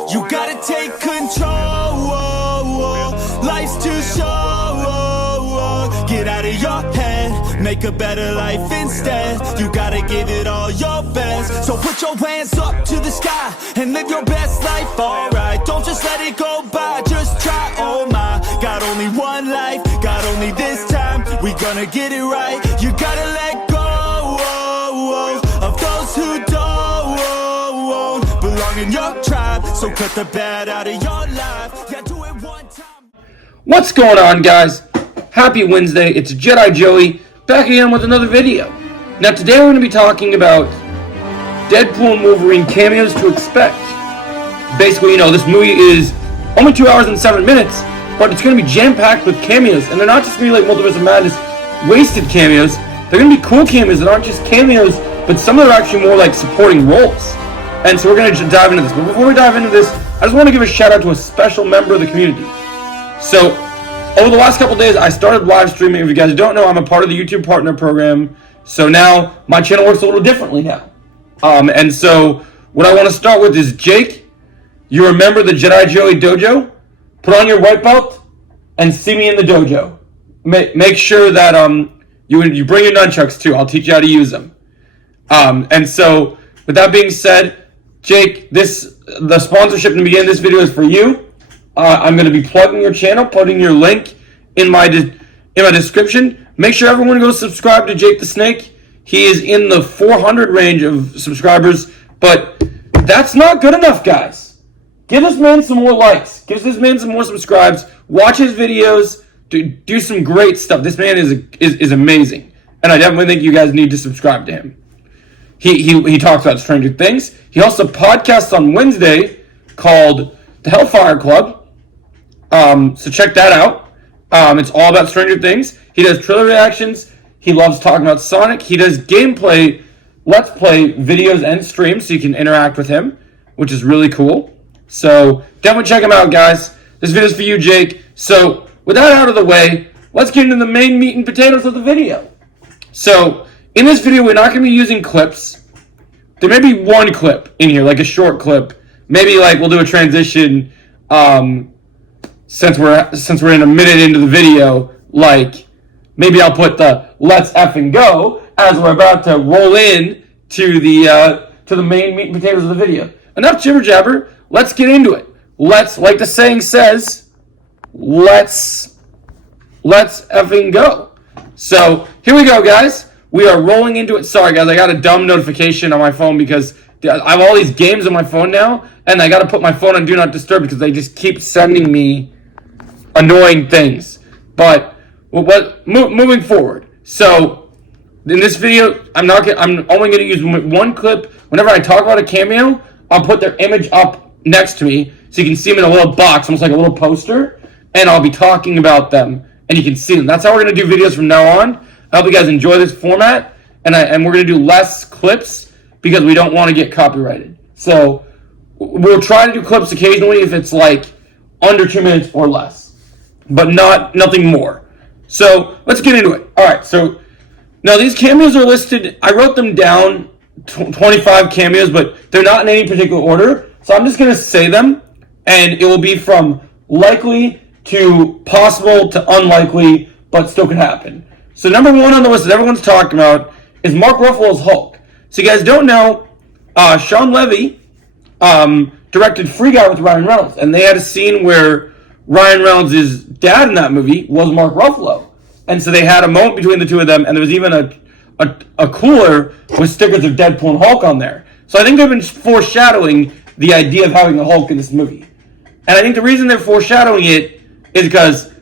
You gotta take control, life's too short. Get out of your head, make a better life instead. You gotta give it all your best. So put your hands up to the sky and live your best life, alright. Don't just let it go by, just try, oh my. Got only one life, got only this time. We gonna get it right. You gotta let go of those who don't belong in your tribe. So cut the bad out of your life. Yeah, do it one time. What's going on, guys? Happy Wednesday. It's Jedi Joey back again with another video. Now today we're going to be talking about Deadpool and Wolverine cameos to expect. Basically, you know, this movie is only 2 hours and 7 minutes, but it's going to be jam-packed with cameos. And they're not just going to be like Multiverse of Madness wasted cameos. They're going to be cool cameos that aren't just cameos, but some of them are actually more like supporting roles. And so we're going to dive into this. But before we dive into this, I just want to give a shout out to a special member of the community. So, over the last couple of days, I started live streaming. If you guys don't know, I'm a part of the YouTube Partner Program. So now, my channel works a little differently now. And so, what I want to start with is, Jake, you remember the Jedi Joey Dojo? Put on your white belt and see me in the dojo. Make sure that you bring your nunchucks too. I'll teach you how to use them. And so, with that being said, Jake, the sponsorship in the beginning of this video is for you. I'm going to be plugging your channel, putting your link in my description. Make sure everyone goes subscribe to Jake the Snake. He is in the 400 range of subscribers, but that's not good enough, guys. Give this man some more likes. Give this man some more subscribes. Watch his videos. Do some great stuff. This man is amazing, and I definitely think you guys need to subscribe to him. He talks about Stranger Things. He also podcasts on Wednesday called The Hellfire Club. So check that out. It's all about Stranger Things. He does trailer reactions. He loves talking about Sonic. He does gameplay, let's play videos and streams so you can interact with him, which is really cool. So definitely check him out, guys. This video is for you, Jake. So with that out of the way, let's get into the main meat and potatoes of the video. So in this video, we're not going to be using clips. There may be one clip in here, like a short clip. Maybe like we'll do a transition since we're in a minute into the video. Like maybe I'll put the "Let's effing go" as we're about to roll in to the main meat and potatoes of the video. Enough jibber jabber. Let's get into it. Let's, like the saying says, let's effing go. So here we go, guys. We are rolling into it. Sorry, guys, I got a dumb notification on my phone because I have all these games on my phone now, and I got to put my phone on Do Not Disturb because they just keep sending me annoying things. But moving forward. So in this video, I'm only going to use one clip. Whenever I talk about a cameo, I'll put their image up next to me so you can see them in a little box, almost like a little poster, and I'll be talking about them, and you can see them. That's how we're going to do videos from now on. I hope you guys enjoy this format, and we're going to do less clips because we don't want to get copyrighted. So we'll try to do clips occasionally if it's like under 2 minutes or less, but nothing more. So let's get into it. All right, so now these cameos are listed. I wrote them down, 25 cameos, but they're not in any particular order. So I'm just going to say them, and it will be from likely to possible to unlikely, but still could happen. So number one on the list that everyone's talking about is Mark Ruffalo's Hulk. So you guys don't know, Sean Levy directed Free Guy with Ryan Reynolds, and they had a scene where Ryan Reynolds' dad in that movie was Mark Ruffalo. And so they had a moment between the two of them, and there was even a cooler with stickers of Deadpool and Hulk on there. So I think they've been foreshadowing the idea of having the Hulk in this movie. And I think the reason they're foreshadowing it is because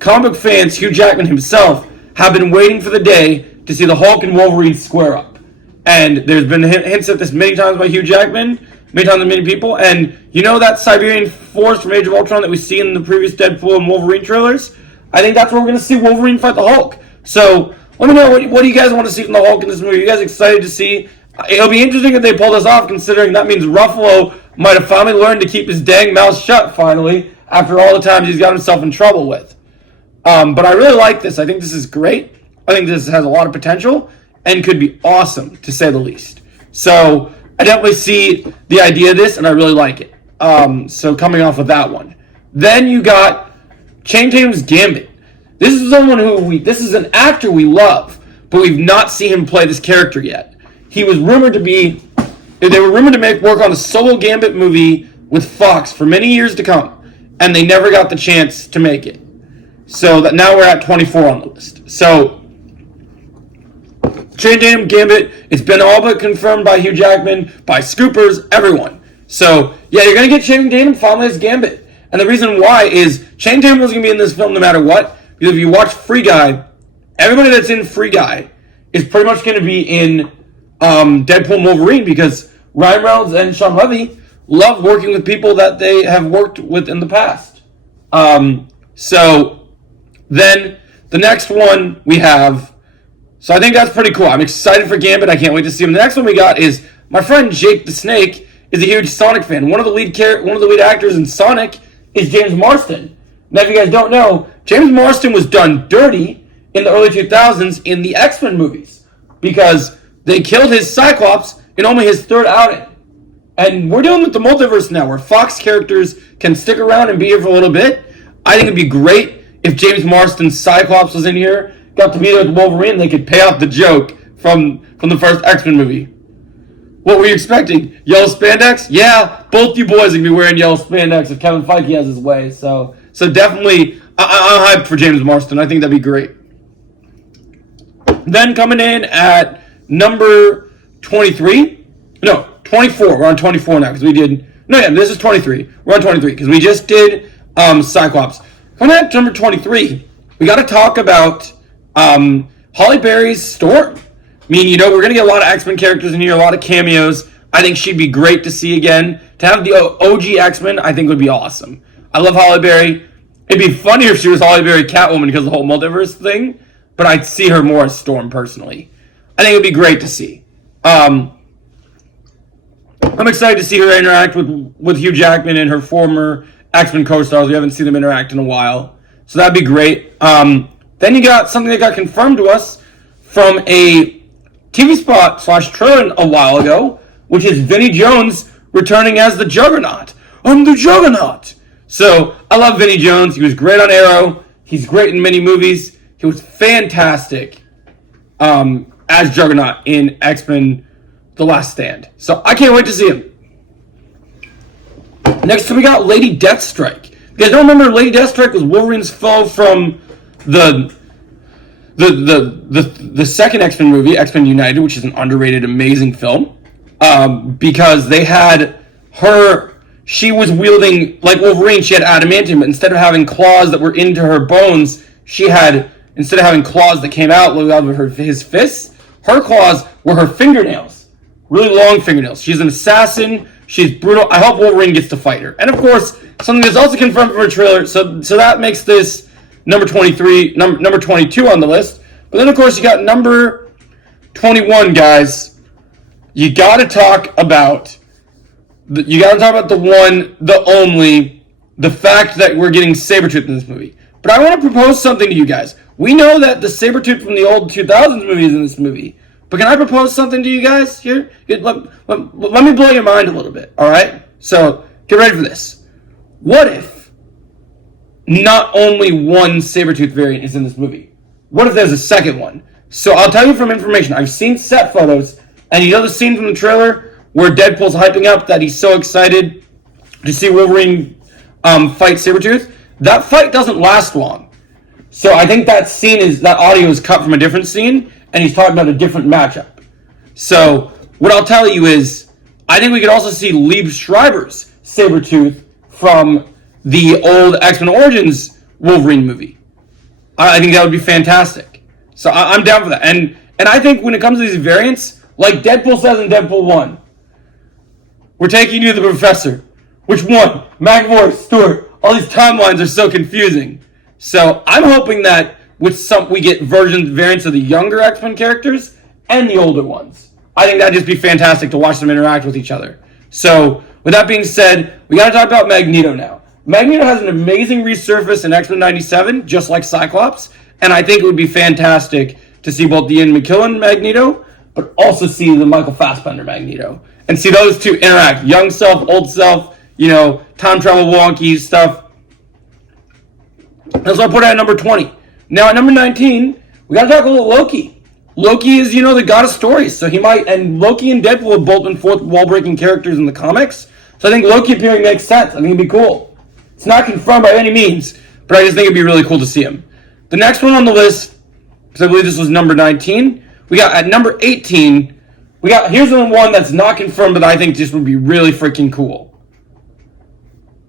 comic book fans, Hugh Jackman himself, have been waiting for the day to see the Hulk and Wolverine square up. And there's been hints at this many times by Hugh Jackman, many times by many people. And you know that Siberian forest from Age of Ultron that we see in the previous Deadpool and Wolverine trailers? I think that's where we're going to see Wolverine fight the Hulk. So let me know, what do you guys want to see from the Hulk in this movie? Are you guys excited to see? It'll be interesting if they pull this off, considering that means Ruffalo might have finally learned to keep his dang mouth shut, finally, after all the times he's got himself in trouble with. But I really like this. I think this is great. I think this has a lot of potential and could be awesome, to say the least. So I definitely see the idea of this, and I really like it. So coming off of that one. Then you got Channing Tatum's Gambit. This is someone this is an actor we love, but we've not seen him play this character yet. They were rumored to work on a solo Gambit movie with Fox for many years to come, and they never got the chance to make it. So that now we're at 24 on the list. So Channing Tatum, Gambit, it's been all but confirmed by Hugh Jackman, by Scoopers, everyone. So yeah, you're going to get Channing Tatum finally as Gambit. And the reason why is Channing Tatum was going to be in this film no matter what. Because if you watch Free Guy, everybody that's in Free Guy is pretty much going to be in Deadpool and Wolverine, because Ryan Reynolds and Sean Levy love working with people that they have worked with in the past. So then the next one we have, so I think that's pretty cool. I'm excited for Gambit. I can't wait to see him. The next one we got is my friend Jake the Snake is a huge Sonic fan. One of the lead actors in Sonic is James Marsden. Now, if you guys don't know, James Marsden was done dirty in the early 2000s in the X-Men movies because they killed his Cyclops in only his third outing. And we're dealing with the multiverse now, where Fox characters can stick around and be here for a little bit. I think it'd be great if James Marsden's Cyclops was in here, got to be there with Wolverine, they could pay off the joke from the first X-Men movie. What were you expecting? Yellow spandex? Yeah, both you boys are going to be wearing yellow spandex if Kevin Feige has his way. So definitely, I'm hyped for James Marsden. I think that'd be great. Then coming in at number 23. No, 24. We're on 24 now because we did... No, yeah, this is 23. We're on 23 because we just did Cyclops. Coming in at number 23, we got to talk about Halle Berry's Storm. I mean, we're going to get a lot of X-Men characters in here, a lot of cameos. I think she'd be great to see again. To have the OG X-Men, I think would be awesome. I love Halle Berry. It'd be funnier if she was Halle Berry Catwoman because of the whole multiverse thing, but I'd see her more as Storm personally. I think it would be great to see. I'm excited to see her interact with Hugh Jackman and her former X-Men co-stars. We haven't seen them interact in a while, so that'd be great. Then you got something that got confirmed to us from a TV spot / trailer a while ago, which is Vinnie Jones returning as the Juggernaut. I'm the Juggernaut! So, I love Vinnie Jones. He was great on Arrow. He's great in many movies. He was fantastic as Juggernaut in X-Men The Last Stand. So, I can't wait to see him. Next we got Lady Deathstrike. You guys don't remember Lady Deathstrike was Wolverine's foe from the second X-Men movie, X-Men United, which is an underrated, amazing film, because they had her, she was wielding, like Wolverine, she had adamantium, but instead of having claws that were into her bones, instead of having claws that came out of his fists, her claws were her fingernails. Really long fingernails. She's an assassin, she's brutal. I hope Wolverine gets to fight her. And of course, something that's also confirmed from her trailer, so that makes this number 23, number 22 on the list. But then, of course, you got number 21, guys. You got to talk about the one, the only, the fact that we're getting Sabretooth in this movie. But I want to propose something to you guys. We know that the Sabretooth from the old 2000s movie is in this movie. But can I propose something to you guys here? Let me blow your mind a little bit, all right? So, get ready for this. What if not only one Sabretooth variant is in this movie? What if there's a second one? So I'll tell you from information. I've seen set photos, and the scene from the trailer where Deadpool's hyping up that he's so excited to see Wolverine fight Sabretooth? That fight doesn't last long. So I think that audio is cut from a different scene, and he's talking about a different matchup. So what I'll tell you is, I think we could also see Liev Schreiber's Sabretooth from the old X-Men Origins Wolverine movie. I think that would be fantastic. So I'm down for that. And I think when it comes to these variants, like Deadpool says in Deadpool 1, we're taking you to the Professor. Which one? McAvoy, Stewart. All these timelines are so confusing. So I'm hoping that we get variants of the younger X-Men characters and the older ones. I think that'd just be fantastic to watch them interact with each other. So with that being said, we got to talk about Magneto now. Magneto has an amazing resurface in X-Men 97, just like Cyclops, and I think it would be fantastic to see both the Ian McKellen Magneto, but also see the Michael Fassbender Magneto, and see those two interact, young self, old self. time travel wonky stuff. That's why I put it at number 20. Now at number 19, we gotta talk a little Loki. Loki is, the god of stories, so he might, and Loki and Deadpool have both been fourth wall-breaking characters in the comics, so I think Loki appearing makes sense. I think it'd be cool. It's not confirmed by any means, but I just think it'd be really cool to see him. The next one on the list, because I believe this was number 19, we got at number 18, here's the one that's not confirmed, but I think just would be really freaking cool.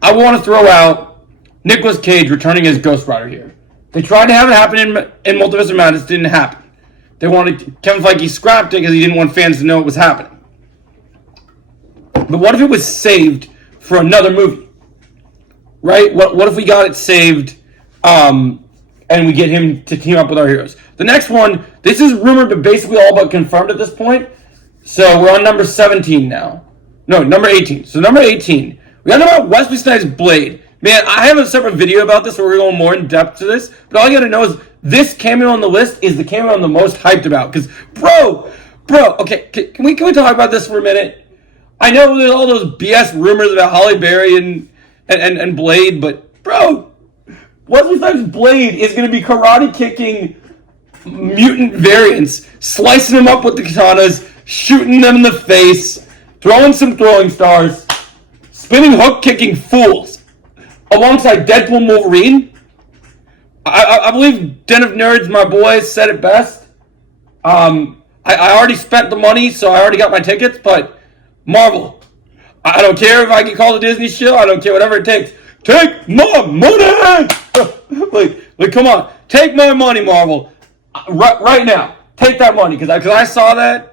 I want to throw out Nicolas Cage returning as Ghost Rider here. They tried to have it happen in Multiverse of Madness, didn't happen. They wanted, Kevin Feige scrapped it because he didn't want fans to know it was happening. But what if it was saved for another movie? Right? What if we got it saved, and we get him to team up with our heroes? The next one, this is rumored, but basically all but confirmed at this point. So we're on number 17 now. No, number 18. So number 18, we got to know about Wesley Snipes' Blade. Man, I have a separate video about this where we're going more in depth to this, but all you gotta know is this cameo on the list is the cameo I'm the most hyped about. Because, bro, okay, can we talk about this for a minute? I know there's all those BS rumors about Halle Berry and Blade, but, bro, Wesley Snipes' Blade is gonna be karate kicking mutant variants, slicing them up with the katanas, shooting them in the face, throwing some throwing stars, spinning hook kicking fools. Alongside Deadpool and Wolverine. I believe Den of Nerds, my boy, said it best. I already spent the money, so I already got my tickets, but Marvel, I don't care if I get called a Disney shill, I don't care, whatever it takes. Take my money! like, come on. Take my money, Marvel. Right now. Take that money, because I saw that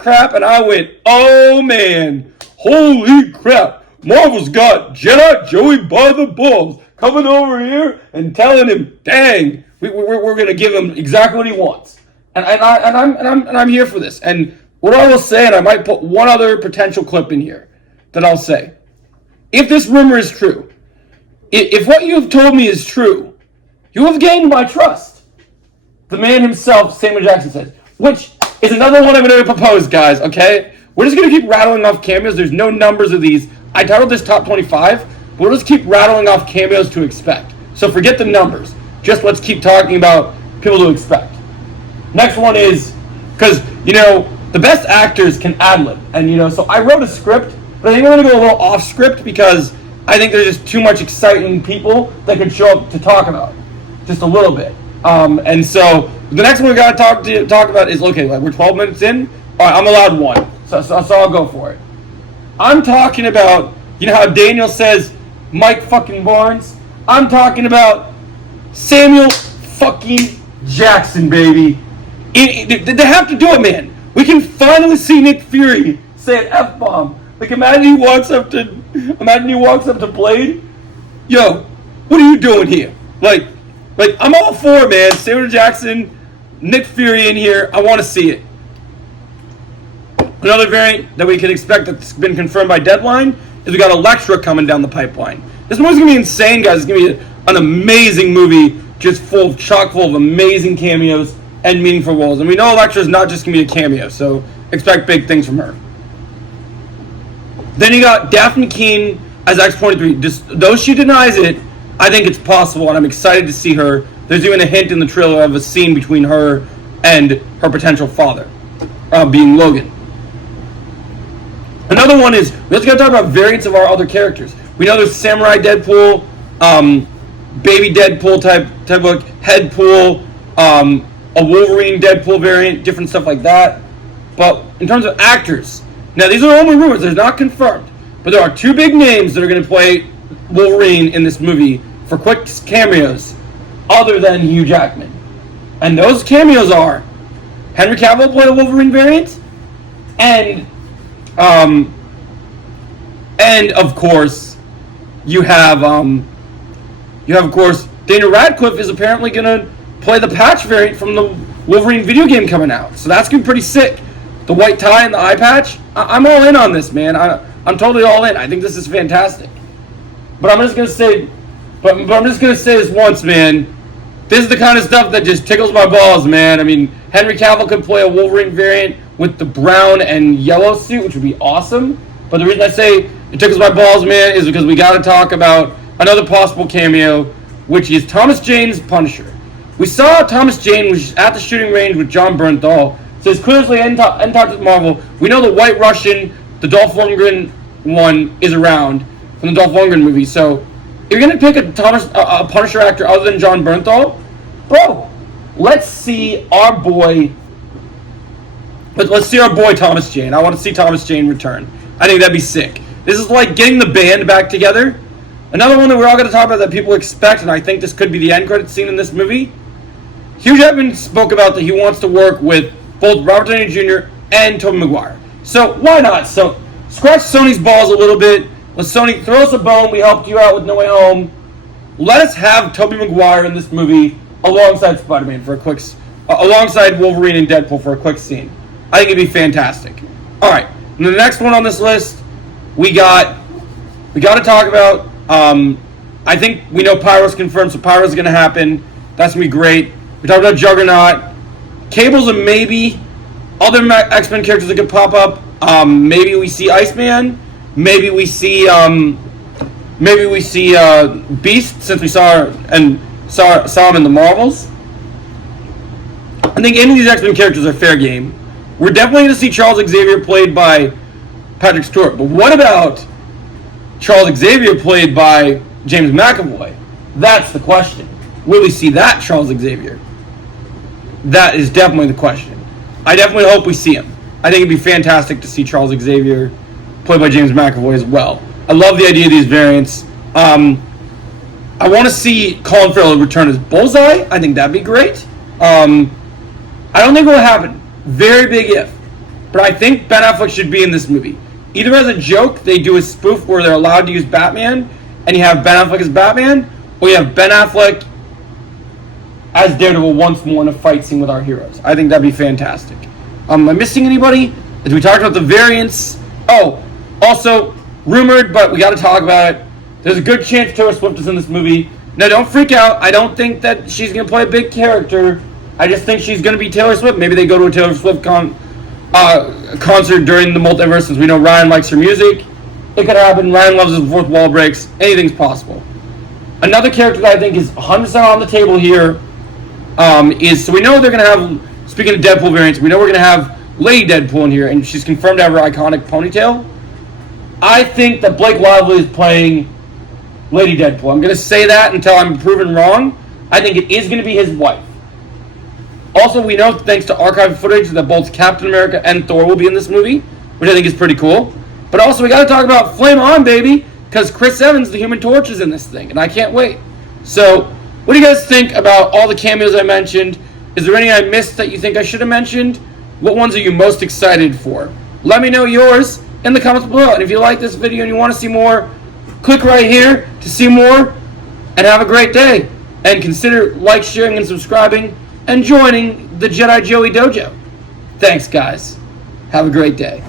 crap, and I went, oh man, holy crap. Marvel's got Jedi Joey by the balls coming over here and telling him, dang, we're going to give him exactly what he wants. And I'm here for this. And what I will say, and I might put one other potential clip in here that I'll say. If this rumor is true, if what you have told me is true, you have gained my trust. The man himself, Samuel Jackson says, which is another one I'm going to propose, guys, okay? We're just going to keep rattling off cameos. There's no numbers of these. I titled this Top 25, but we'll just keep rattling off cameos to expect. So forget the numbers. Just let's keep talking about people to expect. Next one is, because, the best actors can ad-lib. And, so I wrote a script, but I think we're going to go a little off script because I think there's just too much exciting people that could show up to talk about. Just a little bit. And so the next one we got to talk about is, okay, we're 12 minutes in. All right, I'm allowed one. So I'll go for it. I'm talking about, how Daniel says Mike fucking Barnes? I'm talking about Samuel fucking Jackson, baby. They have to do it, man. We can finally see Nick Fury say an F-bomb. Like, imagine he walks up to Blade. Yo, what are you doing here? Like, I'm all for it, man. Samuel Jackson, Nick Fury in here. I want to see it. Another variant that we can expect that's been confirmed by Deadline is we got Elektra coming down the pipeline. This movie's going to be insane, guys. It's going to be an amazing movie, just chock full of amazing cameos and meaningful roles. And we know Elektra's not just going to be a cameo, so expect big things from her. Then you got Daphne Keane as X-23. Just, though she denies it, I think it's possible, and I'm excited to see her. There's even a hint in the trailer of a scene between her and her potential father, being Logan. Another one is, we have to talk about variants of our other characters. We know there's Samurai Deadpool, Baby Deadpool type look, Headpool, a Wolverine Deadpool variant, different stuff like that. But in terms of actors, now these are only rumors, they're not confirmed, but there are two big names that are going to play Wolverine in this movie for quick cameos other than Hugh Jackman. And those cameos are Henry Cavill play a Wolverine variant, and of course, you have of course, Daniel Radcliffe is apparently going to play the patch variant from the Wolverine video game coming out. So that's going to be pretty sick. The white tie and the eye patch. I'm all in on this, man. I'm totally all in. I think this is fantastic. But I'm just going to say, this once, man. This is the kind of stuff that just tickles my balls, man. I mean, Henry Cavill could play a Wolverine variant with the brown and yellow suit, which would be awesome. But the reason I say it took us by balls, man, is because we got to talk about another possible cameo, which is Thomas Jane's Punisher. We saw Thomas Jane was at the shooting range with Jon Bernthal, so he's clearly in touch with Marvel. We know the White Russian, the Dolph Lundgren one, is around from the Dolph Lundgren movie. So if you're gonna pick a Punisher actor other than Jon Bernthal, bro, let's see our boy. Let's see our boy Thomas Jane. I want to see Thomas Jane return. I think that'd be sick. This is like getting the band back together. Another one that we're all going to talk about that people expect, and I think this could be the end credit scene in this movie. Hugh Jackman spoke about that he wants to work with both Robert Downey Jr. and Tobey Maguire. So why not? So scratch Sony's balls a little bit. Let Sony throw us a bone. We helped you out with No Way Home. Let us have Tobey Maguire in this movie alongside Spider-Man for a quick, alongside Wolverine and Deadpool for a quick scene. I think it'd be fantastic. All right, and the next one on this list, we got to talk about. I think we know Pyro's confirmed, so Pyro's going to happen. That's going to be great. We talked about Juggernaut. Cable's a maybe. Other X-Men characters that could pop up. Maybe we see Iceman. Maybe we see Beast, since we saw him in the Marvels. I think any of these X-Men characters are fair game. We're definitely going to see Charles Xavier played by Patrick Stewart. But what about Charles Xavier played by James McAvoy? That's the question. Will we see that Charles Xavier? That is definitely the question. I definitely hope we see him. I think it'd be fantastic to see Charles Xavier played by James McAvoy as well. I love the idea of these variants. I want to see Colin Farrell return as Bullseye. I think that'd be great. I don't think it will happen. Very big if. But I think Ben Affleck should be in this movie. Either as a joke, they do a spoof where they're allowed to use Batman, and you have Ben Affleck as Batman, or you have Ben Affleck as Daredevil once more in a fight scene with our heroes. I think that'd be fantastic. Am I missing anybody? As we talked about the variants. Oh, also, rumored, but we got to talk about it. There's a good chance Taylor Swift is in this movie. Now, don't freak out. I don't think that she's going to play a big character. I just think she's going to be Taylor Swift. Maybe they go to a Taylor Swift concert during the multiverse, since we know Ryan likes her music. It could happen. Ryan loves his fourth wall breaks. Anything's possible. Another character that I think is 100% on the table here is, so we know they're going to have, speaking of Deadpool variants, we know we're going to have Lady Deadpool in here, and she's confirmed to have her iconic ponytail. I think that Blake Lively is playing Lady Deadpool. I'm going to say that until I'm proven wrong. I think it is going to be his wife. Also, we know, thanks to archived footage, that both Captain America and Thor will be in this movie, which I think is pretty cool. But also, we got to talk about Flame On, baby, because Chris Evans, the Human Torch, is in this thing, and I can't wait. So, what do you guys think about all the cameos I mentioned? Is there any I missed that you think I should have mentioned? What ones are you most excited for? Let me know yours in the comments below. And if you like this video and you want to see more, click right here to see more, and have a great day. And consider like, sharing, and subscribing, and joining the Jedi Joey Dojo. Thanks, guys. Have a great day.